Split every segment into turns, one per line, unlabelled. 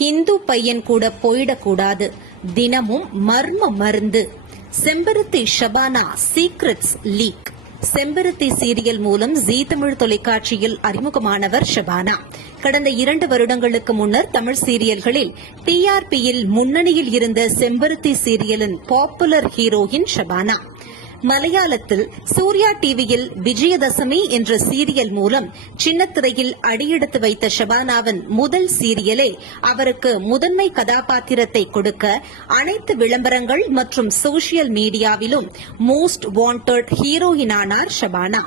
ஹிந்து பையன் கூட போயிடக்கூடாது. தினமும் மர்ம மருந்து. Sembaruthi Shabana secrets leak. Sembaruthi serial மூலம் ஜீ தமிழ் தொலைக்காட்சியில் அறிமுகமானவர் ஷபானா. கடந்த இரண்டு வருடங்களுக்கு முன்னர் தமிழ் சீரியல்களில் டிஆர்பியில் முன்னணியில் இருந்த செம்பருத்தி சீரியலின் பாப்புலர் ஹீரோயின் ஷபானா. மலையாளத்தில் சூர்யா டிவியில் விஜயதசமி என்ற சீரியல் மூலம் சின்னத்திரையில் அடியெடுத்து வைத்த ஷபானாவின் முதல் சீரியலே அவருக்கு முதன்மை கதாபாத்திரத்தை கொடுக்க அனைத்து விளம்பரங்கள் மற்றும் சோசியல் மீடியாவிலும் மோஸ்ட் வாண்டட் ஹீரோயினானார் ஷபானா.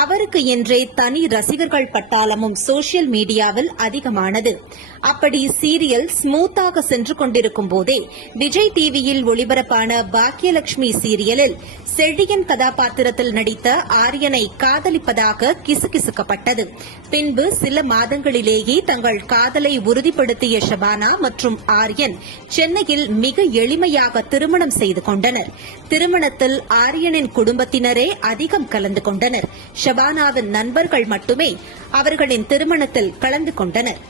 அவருக்கு என்றே தனி ரசிகர்கள் பட்டாளமும் சோசியல் மீடியாவில் அதிகமானது. அப்படி சீரியல் ஸ்மூத்தாக சென்று கொண்டிருக்கும் போதே விஜய் டிவியில் ஒளிபரப்பான பாக்கியலட்சுமி சீரியலில் செழியன் கதாபாத்திரத்தில் நடித்த ஆரியனை காதலிப்பதாக கிசுகிசுக்கப்பட்டது. பின்பு சில மாதங்களிலேயே தங்கள் காதலை உறுதிப்படுத்திய ஷபானா மற்றும் ஆரியன் சென்னையில் மிக எளிமையாக திருமணம் செய்து கொண்டனர். திருமணத்தில் ஆரியனின் குடும்பத்தினரே அதிகம் கலந்து கொண்டனர். ஷபானாவின் நண்பர்கள் மட்டுமே அவர்களின் திருமணத்தில் கலந்து கொண்டனர்.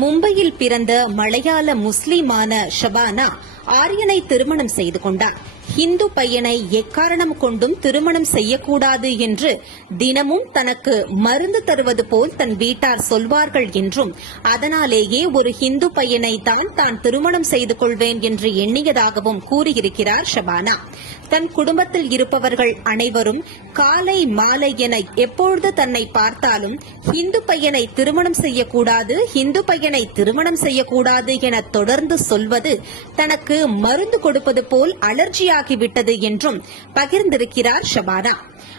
மும்பையில் பிறந்த மலையாள முஸ்லீமான ஷபானா ஆரியனை திருமணம் செய்து கொண்டார். ஹிந்து பையனை எக்காரணம் கொண்டும் திருமணம் செய்யக்கூடாது என்று தினமும் தனக்கு மருந்து தருவது போல் தன் வீட்டார் சொல்வார்கள் என்றும் அதனாலேயே ஒரு ஹிந்து பையனை தான் தான் திருமணம் செய்து கொள்வேன் என்று எண்ணியதாகவும் கூறியிருக்கிறார் ஷபானா. தன் குடும்பத்தில் இருப்பவர்கள் அனைவரும் காலை மாலை என எப்பொழுது தன்னை பார்த்தாலும் ஹிந்து பையனை திருமணம் செய்யக்கூடாது ஹிந்து பையனை திருமணம் செய்யக்கூடாது என தொடர்ந்து சொல்வது தனக்கு மருந்து கொடுப்பது போல் அலர்ஜியாகிவிட்டது என்றும் பகிர்ந்திருக்கிறார் ஷபானா.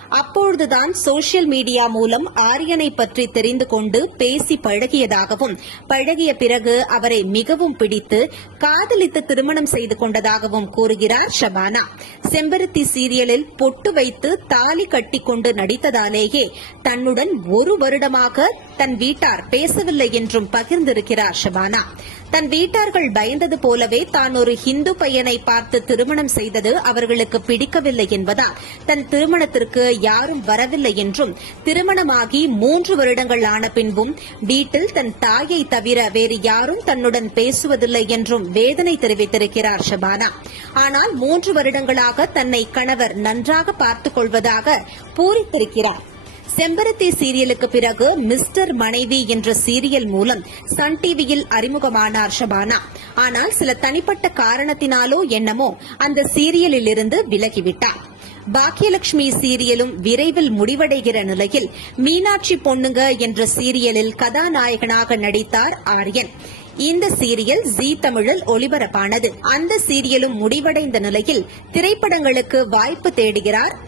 அப்பொழுதுதான் சோசியல் மீடியா மூலம் ஆரியனை பற்றி தெரிந்து கொண்டு பேசி பழகியதாகவும் பழகிய பிறகு அவரை மிகவும் பிடித்து காதலித்து திருமணம் செய்து கொண்டதாகவும் கூறுகிறார் ஷபானா. செம்பருத்தி சீரியலில் பொட்டு வைத்து தாலி கட்டிக்கொண்டு நடித்ததாலேயே தன்னுடன் ஒரு வருடமாக தன் வீட்டார் பேசவில்லை என்றும் பகிர்ந்திருக்கிறார் ஷபானா. தன் வீட்டார்கள் பயந்தது போலவே தான் ஒரு ஹிந்து பையனை பார்த்து திருமணம் செய்தது அவர்களுக்கு பிடிக்கவில்லை என்பதால் தன் திருமணத்திற்கு யாரும் வரவில்லை என்றும் திருமணமாகி மூன்று வருடங்கள் ஆன பின்பும் வீட்டில் தன் தாயை தவிர வேறு யாரும் தன்னுடன் பேசுவதில்லை என்றும் வேதனை தெரிவித்திருக்கிறார் ஷபானா. ஆனால் மூன்று வருடங்களாக தன்னை கணவர் நன்றாக பார்த்துக் கொள்வதாக பூரித்திருக்கிறார். செம்பருத்தி சீரியலுக்கு பிறகு மிஸ்டர் மனைவி என்ற சீரியல் மூலம் சன் டிவியில் அறிமுகமானார் ஷபானா. ஆனால் சில தனிப்பட்ட காரணத்தினாலோ என்னமோ அந்த சீரியலில் இருந்து விலகிவிட்டார். பாக்கியலட்சுமி சீரியலும் விரைவில் முடிவடைகிற நிலையில் மீனாட்சி பொண்ணுங்க என்ற சீரியலில் கதாநாயகனாக நடித்தார் ஆரியன். இந்த சீரியல் ஜீ தமிழில் ஒளிபரப்பானது. அந்த சீரியலும் முடிவடைந்த நிலையில் திரைப்படங்களுக்கு வாய்ப்பு தேடுகிறார்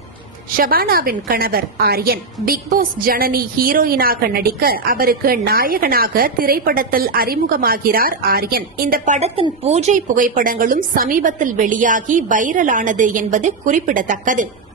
ஷபானாவின் கணவர் ஆரியன். பிக்பாஸ் ஜனனி ஹீரோயினாக நடிக்க அவருக்கு நாயகனாக திரைப்படத்தில் அறிமுகமாகிறார் ஆரியன். இந்த படத்தின் பூஜை புகைப்படங்களும் சமீபத்தில் வெளியாகி வைரலானது என்பது குறிப்பிடத்தக்கது.